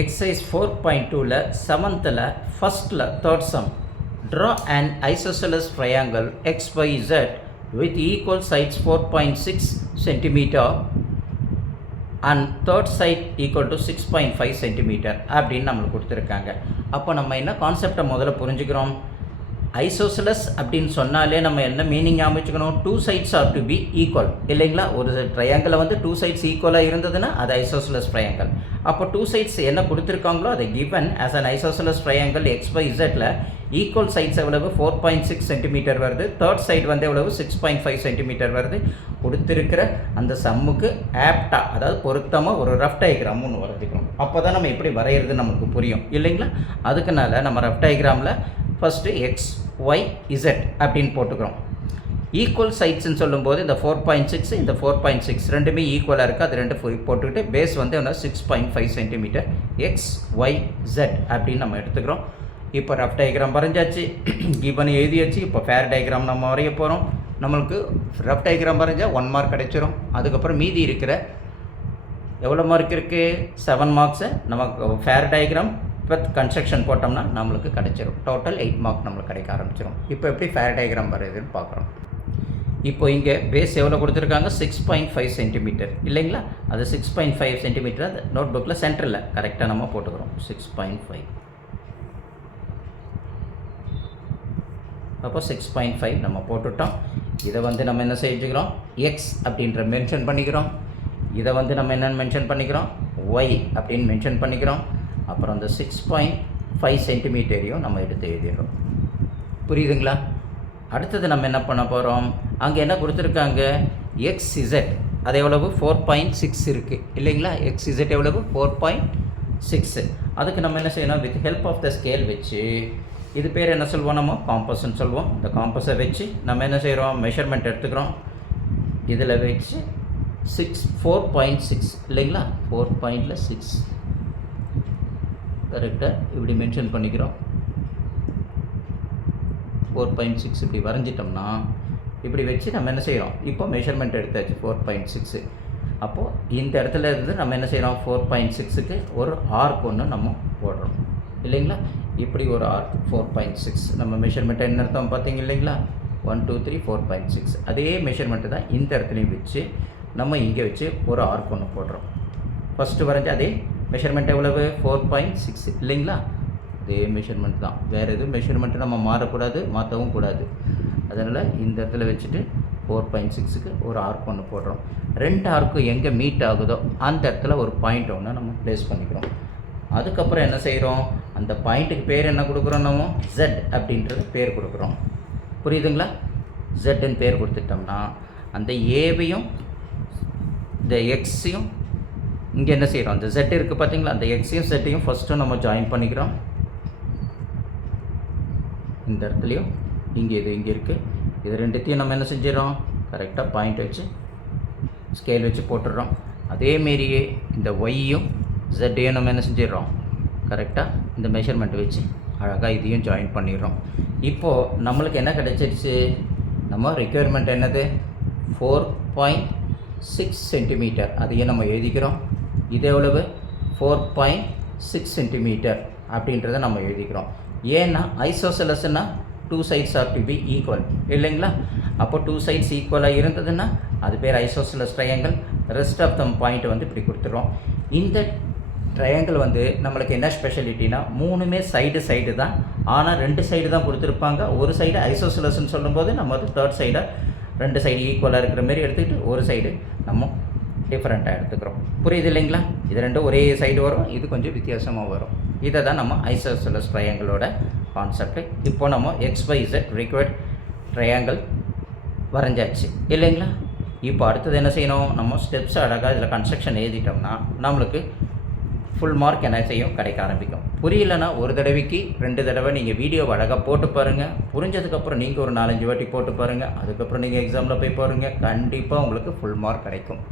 Exercise four point டூவில் செவன்த்தில் ஃபஸ்ட்டில் third sum draw and isosceles triangle X Y Z with equal sides four point six centimetre and third side equal to six point five centimetre அப்படின்னு நம்மளுக்கு கொடுத்துருக்காங்க. அப்போ நம்ம என்ன கான்செப்டை முதல்ல புரிஞ்சுக்கிறோம்? ஐசோசலஸ் அப்படின்னு சொன்னாலே நம்ம என்ன meaning அமைச்சுக்கணும் two sides are to be equal இல்லைங்களா? ஒரு ட்ரையாங்கிளில் வந்து டூ சைட்ஸ் ஈக்குவலாக இருந்ததுன்னா அது ஐசோசலஸ் ட்ரையாங்கிள் அப்போ டூ சைட்ஸ் என்ன கொடுத்துருக்காங்களோ அதை given as an isosceles triangle X Y இசட்டில் equal sides எவ்வளவு? ஃபோர் பாயிண்ட் சிக்ஸ் சென்டிமீட்டர் வருது. தேர்ட் சைடு வந்து எவ்வளவு? சிக்ஸ் பாயிண்ட் ஃபைவ் சென்டிமீட்டர் வருது. கொடுத்துருக்கிற அந்த சம்முக்கு ஆப்டா அதாவது பொருத்தமாக ஒரு ரஃப் டயக்ராம் ஒன்று வரைஞ்சிக்கணும். அப்போ தான் நம்ம எப்படி வரைகிறது நமக்கு புரியும். இல்லைங்களா? அதுக்குனால நம்ம ரஃப் டயக்ராமில் ஃபஸ்ட்டு எக்ஸ் ஒய் இசட் அப்படின்னு போட்டுக்கிறோம். ஈக்குவல் சைட்ஸ்ன்னு சொல்லும்போது இந்த ஃபோர் பாயிண்ட் சிக்ஸ் இந்த ஃபோர் பாயிண்ட் சிக்ஸ் ரெண்டுமே ஈக்குவலாக இருக்குது அது ரெண்டு போட்டுக்கிட்டு பேஸ் வந்து என்ன? Six point five centimetre X Y Z அப்படின்னு நம்ம எடுத்துக்கிறோம். இப்போ ரஃப் டயக்ராம் வரைஞ்சாச்சு. கிவன் எழுதியாச்சு. இப்போ ஃபேர் டயக்ராம் நம்ம வரைய போகிறோம் நம்மளுக்கு ரஃப் டயக்ராம் வரைஞ்சால் ஒன் மார்க் கிடைச்சிரும். அதுக்கப்புறம் மீதி இருக்கிற எவ்வளோ மார்க் இருக்குது செவன் மார்க்ஸை நமக்கு ஃபேர் டயக்ராம் வித் கன்ஸ்ட்ரக்ஷன் போட்டோம்னா நம்மளுக்கு கிடைச்சிரும். டோட்டல் எயிட் மார்க் நம்மளுக்கு கிடைக்க ஆரம்பிச்சிடும் இப்போ எப்படி ஃபேர் டயக்ராம் வரையுதுன்னு பார்க்குறோம் இப்போ இங்கே பேஸ் எவ்வளோ கொடுத்துருக்காங்க? சிக்ஸ் பாயிண்ட் ஃபைவ் சென்டிமீட்டர் இல்லைங்களா? அது சிக்ஸ் பாயிண்ட் ஃபைவ் சென்டிமீட்டர் அந்த நோட் புக்கில் சென்டரில் கரெக்டாக நம்ம போட்டுக்கிறோம். சிக்ஸ் பாயிண்ட் ஃபைவ் அப்போ சிக்ஸ் பாயிண்ட் ஃபைவ் நம்ம போட்டுட்டோம். இதை வந்து நம்ம என்ன செஞ்சுக்கிறோம்? எக்ஸ் அப்படின்ற மென்ஷன் பண்ணிக்கிறோம். இதை வந்து நம்ம என்னென்னு மென்ஷன் பண்ணிக்கிறோம்? ஒய் அப்படின்னு மென்ஷன் பண்ணிக்கிறோம். அப்புறம் அந்த சிக்ஸ் பாயிண்ட் ஃபைவ் சென்டிமீட்டரையும் நம்ம எடுத்து எழுதிடுறோம். புரியுதுங்களா? அடுத்தது நம்ம என்ன பண்ண போகிறோம் அங்கே என்ன கொடுத்துருக்காங்க? எக்ஸ் இசட் அது எவ்வளவு? ஃபோர் பாயிண்ட் சிக்ஸ் இருக்குது இல்லைங்களா? எக்ஸ் இசட் எவ்வளவு? ஃபோர் பாயிண்ட் சிக்ஸு அதுக்கு நம்ம என்ன செய்யணும்? With help of the scale வச்சு இது பேர் என்ன சொல்லுவோம் நம்ம? காம்பஸ்ன்னு சொல்லுவோம் இந்த காம்பஸை வச்சு நம்ம என்ன செய்கிறோம் மெஷர்மெண்ட் எடுத்துக்கிறோம். இதில் வச்சு சிக்ஸ் ஃபோர் பாயிண்ட் சிக்ஸ் இல்லைங்களா? ஃபோர் பாயிண்டில் சிக்ஸ் கரெக்டாக இப்படி மென்ஷன் பண்ணிக்கிறோம். ஃபோர் பாயிண்ட் சிக்ஸ் இப்படி வரைஞ்சிட்டோம்னா இப்படி வச்சு நம்ம என்ன செய்கிறோம் இப்போ மெஷர்மெண்ட் எடுத்தாச்சு ஃபோர் பாயிண்ட் சிக்ஸு அப்போது இந்த இடத்துல இருந்து நம்ம என்ன செய்கிறோம் ஃபோர் பாயிண்ட் சிக்ஸுக்கு ஒரு ஆர்க் ஒன்று நம்ம போடுறோம். இல்லைங்களா? இப்படி ஒரு ஆர்க் ஃபோர் பாயிண்ட் சிக்ஸ் நம்ம மெஷர்மெண்ட் என்ன அர்த்தம் பார்த்தீங்க இல்லைங்களா? One two three four point six அதே மெஷர்மெண்ட்டு தான் இந்த இடத்துலையும் வச்சு நம்ம இங்கே வச்சு ஒரு ஆர்க் ஒன்று போடுறோம். ஃபஸ்ட்டு வரைஞ்சி அதே மெஷர்மெண்ட் எவ்வளவு? ஃபோர் பாயிண்ட் சிக்ஸ் இல்லைங்களா? அதே மெஷர்மெண்ட் தான். வேறு எதுவும் மெஷர்மெண்ட்டு நம்ம மாறக்கூடாது மாற்றவும் கூடாது. அதனால் இந்த இடத்துல வச்சுட்டு ஃபோர் பாயிண்ட் சிக்ஸுக்கு ஒரு ஆர்க் ஒன்று போடுறோம். ரெண்டு ஆர்க்கு எங்கே மீட் ஆகுதோ அந்த இடத்துல ஒரு பாயிண்ட் ஒன்று நம்ம ப்ளேஸ் பண்ணிக்கிறோம். அதுக்கப்புறம் என்ன செய்கிறோம் அந்த பாயிண்ட்டுக்கு பேர் என்ன கொடுக்குறோம் நம்ம? ஜெட் அப்படின்றது பேர் கொடுக்குறோம். புரியுதுங்களா? ஜெட்டுன்னு பேர் கொடுத்துட்டோம்னா அந்த ஏவையும் இந்த எக்ஸையும் இங்கே என்ன செய்கிறோம் அந்த செட் இருக்குது பார்த்தீங்களா அந்த எக்ஸையும் செட்டையும் ஃபஸ்ட்டு நம்ம ஜாயின் பண்ணிக்கிறோம். இந்த இடத்துலையும் இங்கே இது இங்கே இருக்குது இது ரெண்டுத்தையும் நம்ம என்ன செஞ்சிடறோம்? கரெக்டாக பாயிண்ட் வச்சு ஸ்கேல் வச்சு போட்டுடுறோம். அதேமாரியே இந்த ஒய்யும் ஜெட்டையும் நம்ம என்ன செஞ்சிடறோம்? கரெக்டாக இந்த மெஷர்மெண்ட் வச்சு அழகாக இதையும் ஜாயின் பண்ணிடுறோம். இப்போது நம்மளுக்கு என்ன கிடைச்சிருச்சு? நம்ம ரெக்குயர்மெண்ட் என்னது? ஃபோர் பாயிண்ட் சிக்ஸ் சென்டிமீட்டர் அதையும் நம்ம எழுதிக்கிறோம். இது எவ்வளவு? ஃபோர் பாயிண்ட் சிக்ஸ் சென்டிமீட்டர் அப்படின்றத நம்ம எழுதிக்கிறோம். ஏன்னா ஐசோசலஸ்னா two sides are to be equal இல்லைங்களா? அப்போ டூ சைட்ஸ் ஈக்குவலாக இருந்ததுன்னா அது பேர் isosceles triangle rest of them point வந்து இப்படி கொடுத்துருவோம் இந்த ட்ரையாங்கிள் வந்து நம்மளுக்கு என்ன ஸ்பெஷலிட்டினா மூணுமே சைடு சைடு தான். ஆனால் ரெண்டு சைடு தான் கொடுத்துருப்பாங்க. ஒரு சைடு ஐசோசலஸ்ன்னு சொல்லும்போது நம்ம வந்து தேர்ட் சைடை ரெண்டு சைடு ஈக்குவலாக இருக்கிற மாதிரி எடுத்துக்கிட்டு ஒரு சைடு நம்ம டிஃப்ரெண்ட்டாக எடுத்துக்கிறோம். புரியுது இல்லைங்களா? இது ரெண்டும் ஒரே சைடு வரும் இது கொஞ்சம் வித்தியாசமாக வரும். இதை தான் நம்ம ஐசோசலஸ் ட்ரையாங்கிளோட கான்செப்ட் இப்போ நம்ம X Y Z required triangle வரைஞ்சாச்சு. இல்லைங்களா? இப்போ அடுத்தது என்ன செய்யணும்? நம்ம ஸ்டெப்ஸ் அழகாக இதில் கன்ஸ்ட்ரக்ஷன் எழுதிட்டோம்னா நம்மளுக்கு ஃபுல் மார்க் என்ன செய்யும்? கிடைக்க ஆரம்பிக்கும். புரியலனா ஒரு தடவைக்கு ரெண்டு தடவை நீங்கள் வீடியோ அழகாக போட்டு பாருங்கள் புரிஞ்சதுக்கப்புறம் நீங்கள் ஒரு நாலஞ்சு வாட்டி போட்டு பாருங்கள் அதுக்கப்புறம் நீங்கள் எக்ஸாமில் போய் பாருங்கள் கண்டிப்பாக உங்களுக்கு ஃபுல் மார்க் கிடைக்கும்.